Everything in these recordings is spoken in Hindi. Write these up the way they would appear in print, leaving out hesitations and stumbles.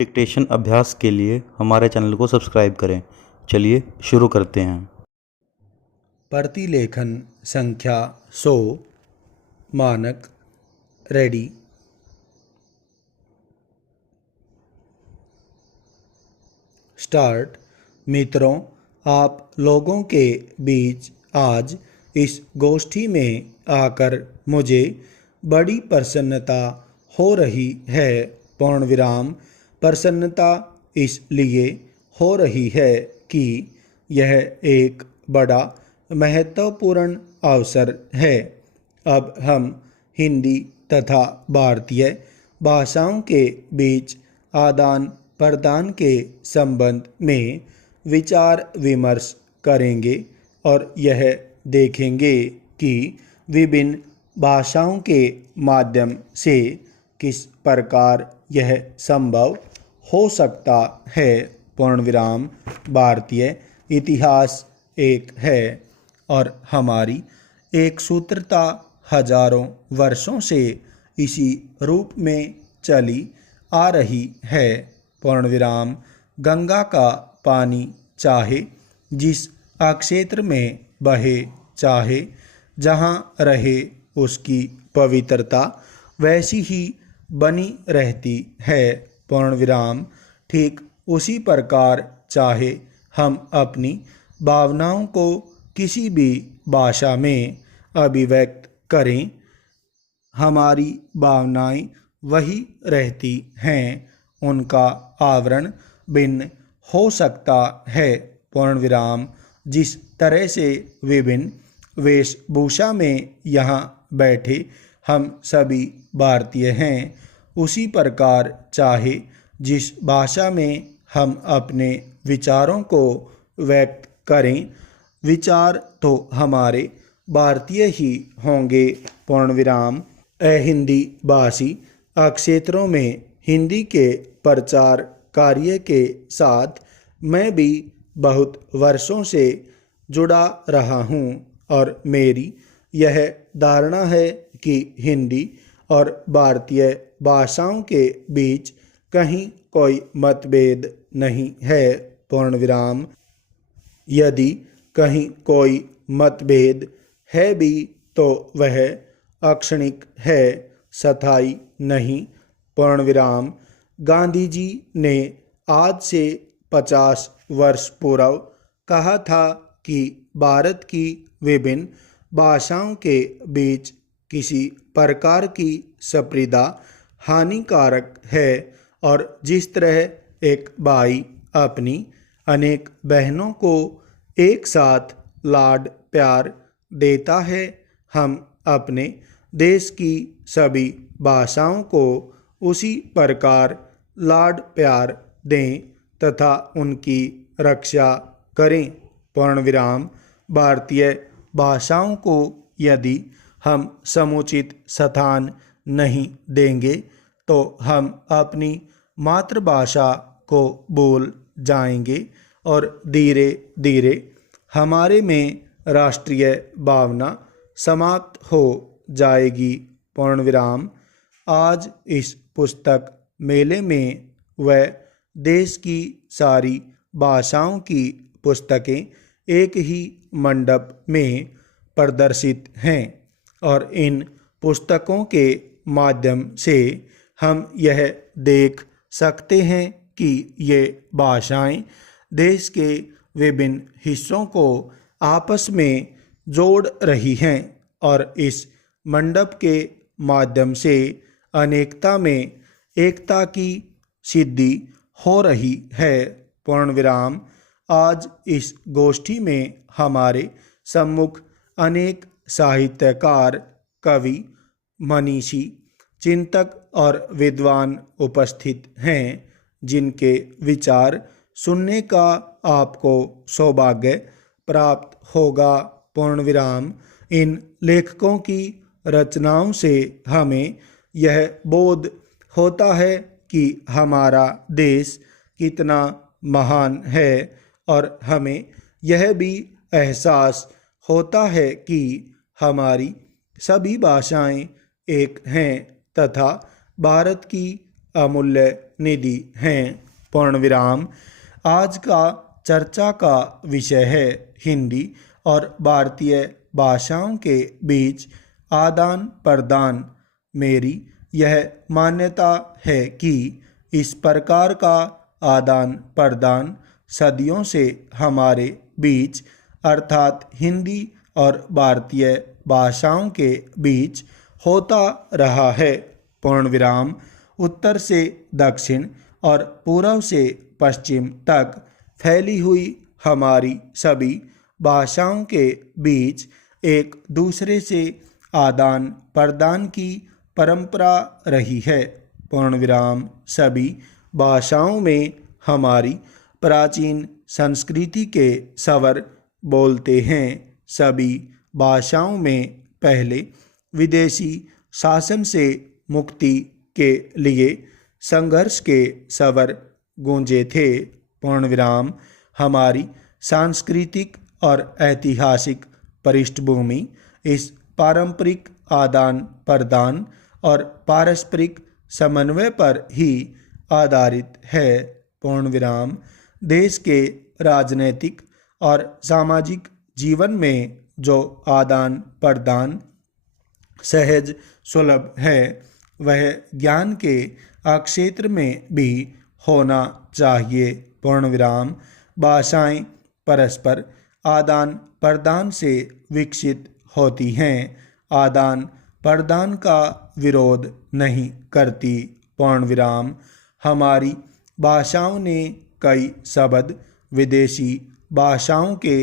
डिक्टेशन अभ्यास के लिए हमारे चैनल को सब्सक्राइब करें। चलिए शुरू करते हैं। प्रतिलेखन संख्या 100 मानक रेडी। स्टार्ट। मित्रों, आप लोगों के बीच आज इस गोष्ठी में आकर मुझे बड़ी प्रसन्नता हो रही है। पूर्ण विराम। प्रसन्नता इसलिए हो रही है कि यह एक बड़ा महत्वपूर्ण अवसर है। अब हम हिंदी तथा भारतीय भाषाओं के बीच आदान प्रदान के संबंध में विचार विमर्श करेंगे और यह देखेंगे कि विभिन्न भाषाओं के माध्यम से किस प्रकार यह संभव हो सकता है। पूर्ण विराम। भारतीय इतिहास एक है और हमारी एक सूत्रता हजारों वर्षों से इसी रूप में चली आ रही है। पूर्ण विराम। गंगा का पानी चाहे जिस क्षेत्र में बहे, चाहे जहाँ रहे, उसकी पवित्रता वैसी ही बनी रहती है। पूर्ण विराम। ठीक उसी प्रकार चाहे हम अपनी भावनाओं को किसी भी भाषा में अभिव्यक्त करें, हमारी भावनाएं वही रहती हैं। उनका आवरण भिन्न हो सकता है। पूर्ण विराम। जिस तरह से विभिन्न वेशभूषा में यहाँ बैठे हम सभी भारतीय हैं, उसी प्रकार चाहे जिस भाषा में हम अपने विचारों को व्यक्त करें, विचार तो हमारे भारतीय ही होंगे। पूर्ण विराम। हिंदी भाषी क्षेत्रों में हिंदी के प्रचार कार्य के साथ मैं भी बहुत वर्षों से जुड़ा रहा हूँ और मेरी यह धारणा है कि हिंदी और भारतीय भाषाओं के बीच कहीं कोई मतभेद नहीं है। पूर्ण विराम। यदि कहीं कोई मतभेद है भी तो वह अक्षणिक है, स्थायी नहीं। पूर्ण विराम। गांधी जी ने आज से 50 वर्ष पूर्व कहा था कि भारत की विभिन्न भाषाओं के बीच किसी प्रकार की संप्रदा हानिकारक है और जिस तरह एक भाई अपनी अनेक बहनों को एक साथ लाड प्यार देता है, हम अपने देश की सभी भाषाओं को उसी प्रकार लाड प्यार दें तथा उनकी रक्षा करें। पूर्ण विराम। भारतीय भाषाओं को यदि हम समुचित स्थान नहीं देंगे तो हम अपनी मातृभाषा को भूल जाएंगे और धीरे धीरे हमारे में राष्ट्रीय भावना समाप्त हो जाएगी। पूर्ण विराम। आज इस पुस्तक मेले में वह देश की सारी भाषाओं की पुस्तकें एक ही मंडप में प्रदर्शित हैं और इन पुस्तकों के माध्यम से हम यह देख सकते हैं कि ये भाषाएं देश के विभिन्न हिस्सों को आपस में जोड़ रही हैं और इस मंडप के माध्यम से अनेकता में एकता की सिद्धि हो रही है। पूर्ण विराम। आज इस गोष्ठी में हमारे सम्मुख अनेक साहित्यकार, कवि, मनीषी, चिंतक और विद्वान उपस्थित हैं जिनके विचार सुनने का आपको सौभाग्य प्राप्त होगा। पूर्ण विराम। इन लेखकों की रचनाओं से हमें यह बोध होता है कि हमारा देश कितना महान है और हमें यह भी एहसास होता है कि हमारी सभी भाषाएं एक हैं तथा भारत की अमूल्य निधि हैं। पूर्ण विराम। आज का चर्चा का विषय है हिंदी और भारतीय भाषाओं के बीच आदान प्रदान। मेरी यह मान्यता है कि इस प्रकार का आदान प्रदान सदियों से हमारे बीच अर्थात हिंदी और भारतीय भाषाओं के बीच होता रहा है। पूर्ण विराम। उत्तर से दक्षिण और पूर्व से पश्चिम तक फैली हुई हमारी सभी भाषाओं के बीच एक दूसरे से आदान प्रदान की परंपरा रही है। पूर्ण विराम। सभी भाषाओं में हमारी प्राचीन संस्कृति के स्वर बोलते हैं। सभी भाषाओं में पहले विदेशी शासन से मुक्ति के लिए संघर्ष के स्वर गूंजे थे। पूर्ण विराम। हमारी सांस्कृतिक और ऐतिहासिक पृष्ठभूमि इस पारंपरिक आदान प्रदान और पारस्परिक समन्वय पर ही आधारित है। पूर्ण विराम। देश के राजनीतिक और सामाजिक जीवन में जो आदान प्रदान सहज सुलभ है वह ज्ञान के क्षेत्र में भी होना चाहिए। पूर्ण विराम। भाषाएं परस्पर आदान प्रदान से विकसित होती हैं, आदान प्रदान का विरोध नहीं करती। पूर्ण विराम। हमारी भाषाओं ने कई शब्द विदेशी भाषाओं के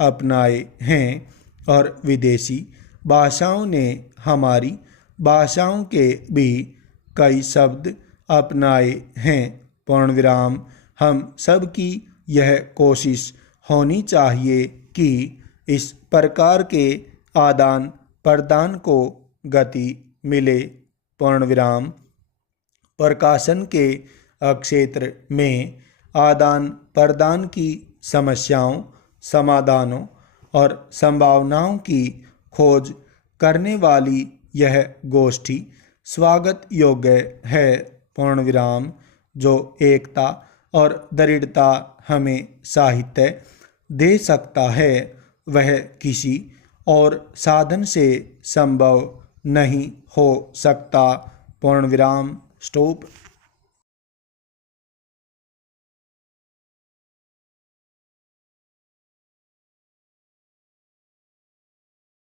अपनाए हैं और विदेशी भाषाओं ने हमारी भाषाओं के भी कई शब्द अपनाए हैं। पूर्ण विराम। हम सब की यह कोशिश होनी चाहिए कि इस प्रकार के आदान प्रदान को गति मिले। पूर्ण विराम। प्रकाशन के क्षेत्र में आदान प्रदान की समस्याओं, समाधानों और संभावनाओं की खोज करने वाली यह गोष्ठी स्वागत योग्य है। पूर्ण विराम। जो एकता और दृढ़ता हमें साहित्य दे सकता है वह किसी और साधन से संभव नहीं हो सकता। पूर्ण विराम। स्टॉप।